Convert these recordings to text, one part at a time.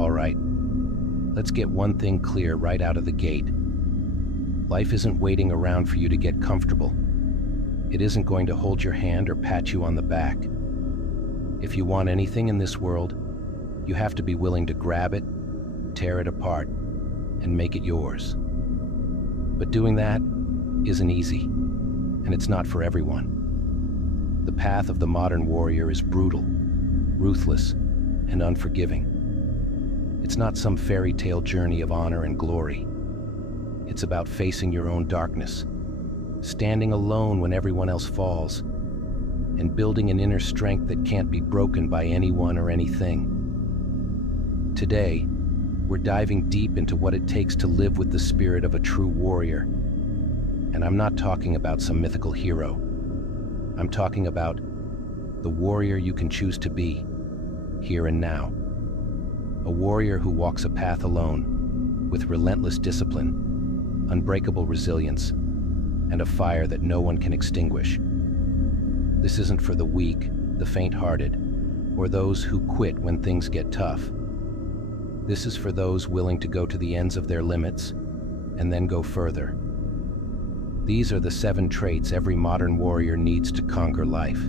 All right, let's get one thing clear right out of the gate. Life isn't waiting around for you to get comfortable. It isn't going to hold your hand or pat you on the back. If you want anything in this world, you have to be willing to grab it, tear it apart, and make it yours. But doing that isn't easy, and it's not for everyone. The path of the modern warrior is brutal, ruthless, and unforgiving. It's not some fairy tale journey of honor and glory. It's about facing your own darkness, standing alone when everyone else falls, and building an inner strength that can't be broken by anyone or anything. Today, we're diving deep into what it takes to live with the spirit of a true warrior. And I'm not talking about some mythical hero. I'm talking about the warrior you can choose to be, here and now. A warrior who walks a path alone, with relentless discipline, unbreakable resilience, and a fire that no one can extinguish. This isn't for the weak, the faint-hearted, or those who quit when things get tough. This is for those willing to go to the ends of their limits and then go further. These are the 7 traits every modern warrior needs to conquer life.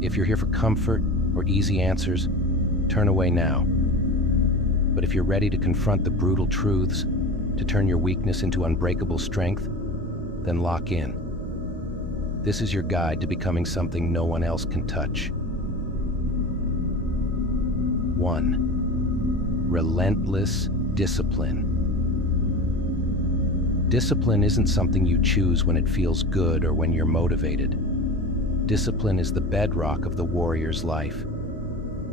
If you're here for comfort or easy answers, turn away now. But if you're ready to confront the brutal truths, to turn your weakness into unbreakable strength, then lock in. This is your guide to becoming something no one else can touch. 1. Relentless discipline. Discipline isn't something you choose when it feels good or when you're motivated. Discipline is the bedrock of the warrior's life.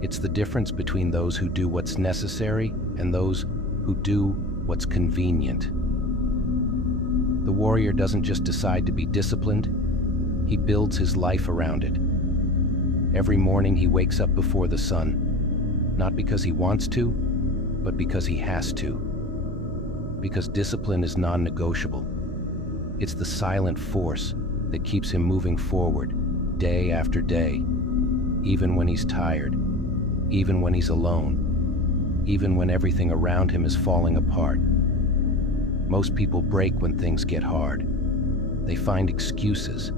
It's the difference between those who do what's necessary and those who do what's convenient. The warrior doesn't just decide to be disciplined, he builds his life around it. Every morning he wakes up before the sun, not because he wants to, but because he has to. Because discipline is non-negotiable. It's the silent force that keeps him moving forward, day after day, even when he's tired, even when he's alone, even when everything around him is falling apart. Most people break when things get hard. They find excuses.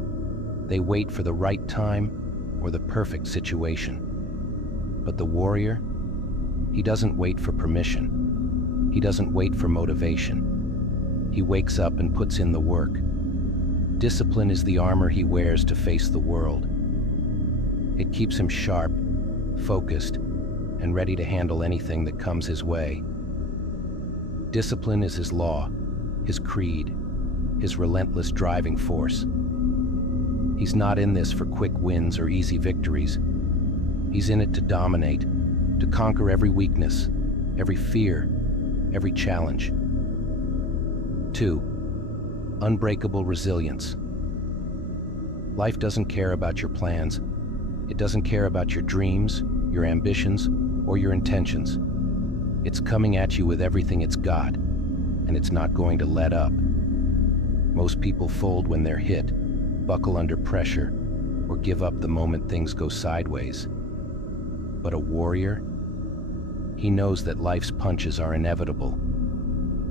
They wait for the right time or the perfect situation. But the warrior, he doesn't wait for permission. He doesn't wait for motivation. He wakes up and puts in the work. Discipline is the armor he wears to face the world. It keeps him sharp, focused, and ready to handle anything that comes his way. Discipline is his law, his creed, his relentless driving force. He's not in this for quick wins or easy victories. He's in it to dominate, to conquer every weakness, every fear, every challenge. 2. Unbreakable resilience. Life doesn't care about your plans. It doesn't care about your dreams, your ambitions, or your intentions. It's coming at you with everything it's got, and it's not going to let up. Most people fold when they're hit, buckle under pressure, or give up the moment things go sideways. But a warrior, he knows that life's punches are inevitable.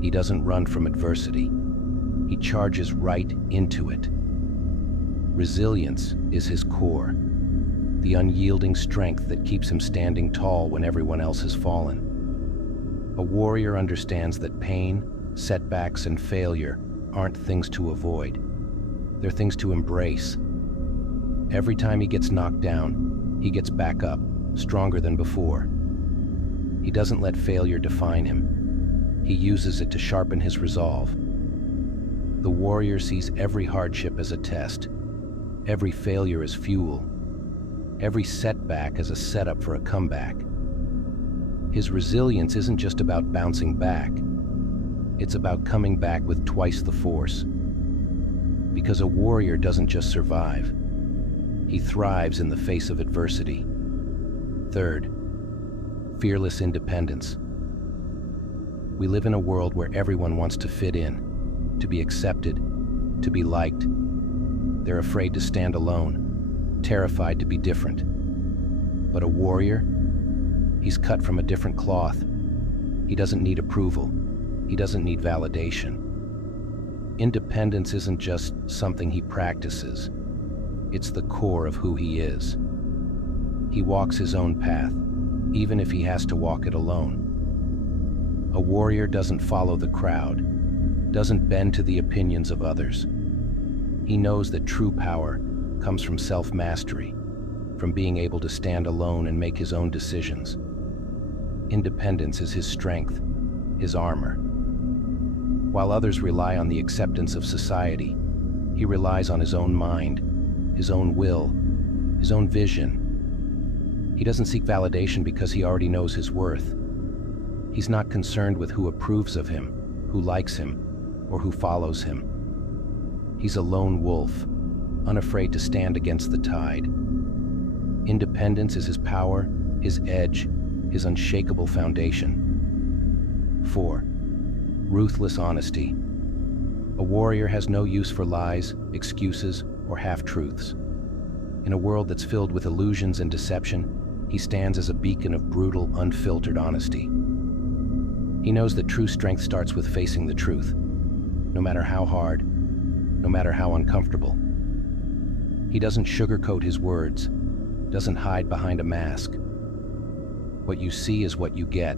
He doesn't run from adversity. He charges right into it. Resilience is his core, the unyielding strength that keeps him standing tall when everyone else has fallen. A warrior understands that pain, setbacks, and failure aren't things to avoid. They're things to embrace. Every time he gets knocked down, he gets back up, stronger than before. He doesn't let failure define him. He uses it to sharpen his resolve. The warrior sees every hardship as a test, every failure as fuel, every setback as a setup for a comeback. His resilience isn't just about bouncing back. It's about coming back with twice the force. Because a warrior doesn't just survive. He thrives in the face of adversity. 3. Fearless independence. We live in a world where everyone wants to fit in, to be accepted, to be liked. They're afraid to stand alone, terrified to be different. But a warrior, He's cut from a different cloth. He doesn't need approval. He doesn't need validation. Independence isn't just something he practices. It's the core of who he is. He walks his own path, even if he has to walk it alone. A warrior doesn't follow the crowd, doesn't bend to the opinions of others. He knows that true power comes from self-mastery, from being able to stand alone and make his own decisions. Independence is his strength, his armor. While others rely on the acceptance of society, he relies on his own mind, his own will, his own vision. He doesn't seek validation because he already knows his worth. He's not concerned with who approves of him, who likes him, or who follows him. He's a lone wolf, unafraid to stand against the tide. Independence is his power, his edge, his unshakable foundation. 4. Ruthless honesty. A warrior has no use for lies, excuses, or half-truths. In a world that's filled with illusions and deception, he stands as a beacon of brutal, unfiltered honesty. He knows that true strength starts with facing the truth, no matter how hard, no matter how uncomfortable. He doesn't sugarcoat his words, doesn't hide behind a mask. What you see is what you get,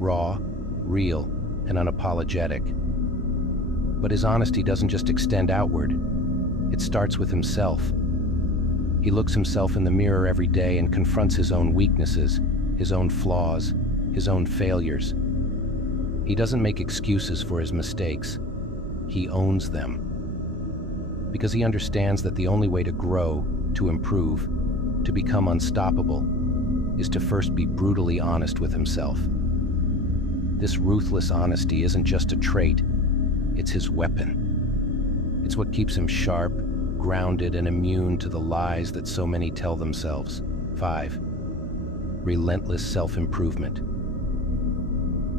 raw, real, and unapologetic. But his honesty doesn't just extend outward. It starts with himself. He looks himself in the mirror every day and confronts his own weaknesses, his own flaws, his own failures. He doesn't make excuses for his mistakes. He owns them. Because he understands that the only way to grow, to improve, to become unstoppable, is to first be brutally honest with himself. This ruthless honesty isn't just a trait, it's his weapon. It's what keeps him sharp, grounded, and immune to the lies that so many tell themselves. 5. Relentless self-improvement.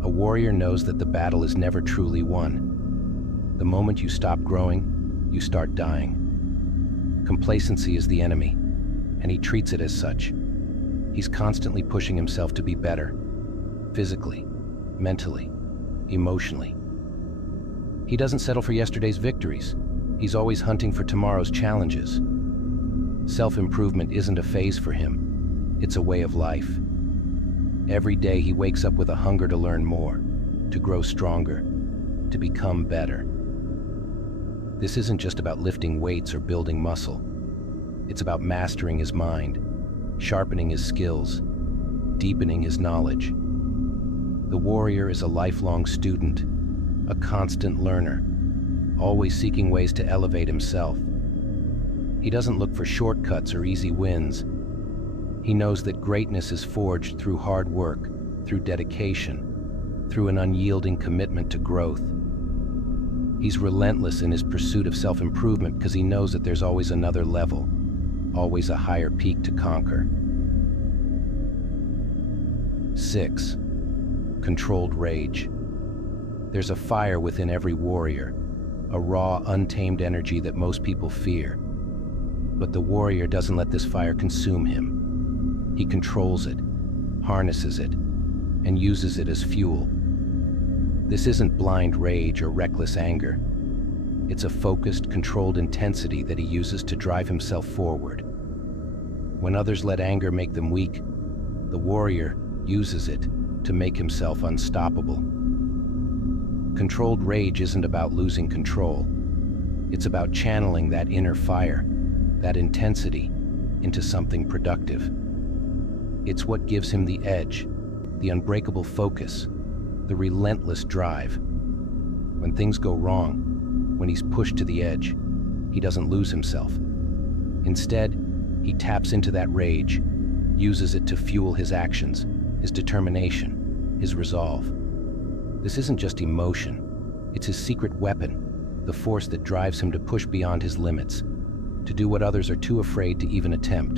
A warrior knows that the battle is never truly won. The moment you stop growing, you start dying. Complacency is the enemy, and he treats it as such. He's constantly pushing himself to be better, physically, mentally, emotionally. He doesn't settle for yesterday's victories. He's always hunting for tomorrow's challenges. Self-improvement isn't a phase for him. It's a way of life. Every day he wakes up with a hunger to learn more, to grow stronger, to become better. This isn't just about lifting weights or building muscle. It's about mastering his mind, sharpening his skills, deepening his knowledge. The warrior is a lifelong student, a constant learner, always seeking ways to elevate himself. He doesn't look for shortcuts or easy wins. He knows that greatness is forged through hard work, through dedication, through an unyielding commitment to growth. He's relentless in his pursuit of self-improvement because he knows that there's always another level, always a higher peak to conquer. 6. Controlled rage. There's a fire within every warrior, a raw, untamed energy that most people fear. But the warrior doesn't let this fire consume him. He controls it, harnesses it, and uses it as fuel. This isn't blind rage or reckless anger. It's a focused, controlled intensity that he uses to drive himself forward. When others let anger make them weak, the warrior uses it to make himself unstoppable. Controlled rage isn't about losing control. It's about channeling that inner fire, that intensity, into something productive. It's what gives him the edge, the unbreakable focus, the relentless drive. When things go wrong, when he's pushed to the edge, he doesn't lose himself. Instead, he taps into that rage, uses it to fuel his actions, his determination, his resolve. This isn't just emotion, it's his secret weapon, the force that drives him to push beyond his limits, to do what others are too afraid to even attempt.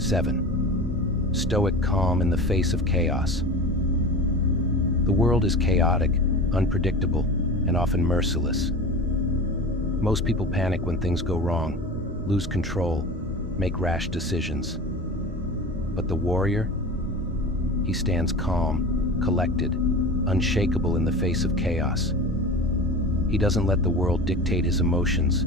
7. Stoic calm in the face of chaos. The world is chaotic, unpredictable, and often merciless. Most people panic when things go wrong, lose control, make rash decisions. But the warrior, He stands calm, collected, unshakable in the face of chaos. He doesn't let the world dictate his emotions,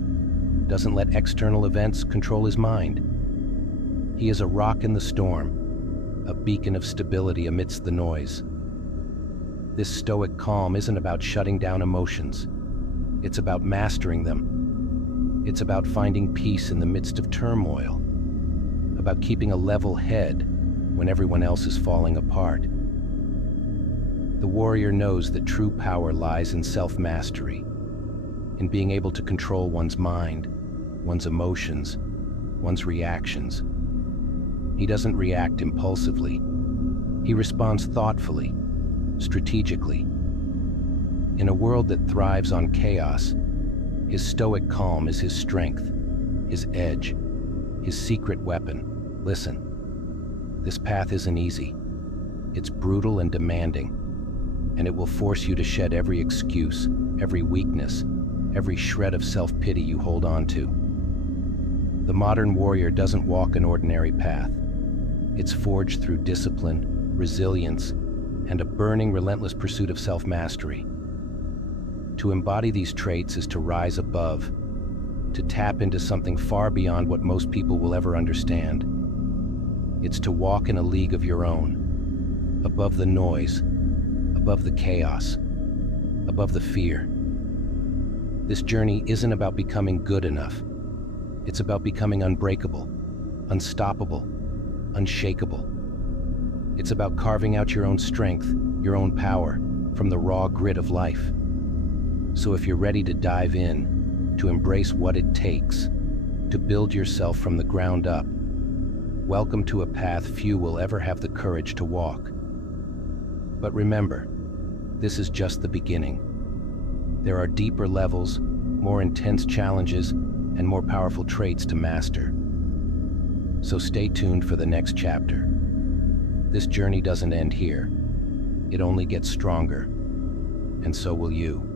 doesn't let external events control his mind. He is a rock in the storm, a beacon of stability amidst the noise. This stoic calm isn't about shutting down emotions. It's about mastering them. It's about finding peace in the midst of turmoil, about keeping a level head when everyone else is falling apart. The warrior knows that true power lies in self-mastery, in being able to control one's mind, one's emotions, one's reactions. He doesn't react impulsively. He responds thoughtfully, strategically. In a world that thrives on chaos, his stoic calm is his strength, his edge, his secret weapon. Listen, this path isn't easy. It's brutal and demanding, and it will force you to shed every excuse, every weakness, every shred of self-pity you hold on to. The modern warrior doesn't walk an ordinary path. It's forged through discipline, resilience, and a burning, relentless pursuit of self-mastery. To embody these traits is to rise above, to tap into something far beyond what most people will ever understand. It's to walk in a league of your own, above the noise, above the chaos, above the fear. This journey isn't about becoming good enough. It's about becoming unbreakable, unstoppable, unshakable. It's about carving out your own strength, your own power, from the raw grit of life. So if you're ready to dive in, to embrace what it takes, to build yourself from the ground up, welcome to a path few will ever have the courage to walk. But remember, this is just the beginning. There are deeper levels, more intense challenges, and more powerful traits to master. So stay tuned for the next chapter. This journey doesn't end here. It only gets stronger, and so will you.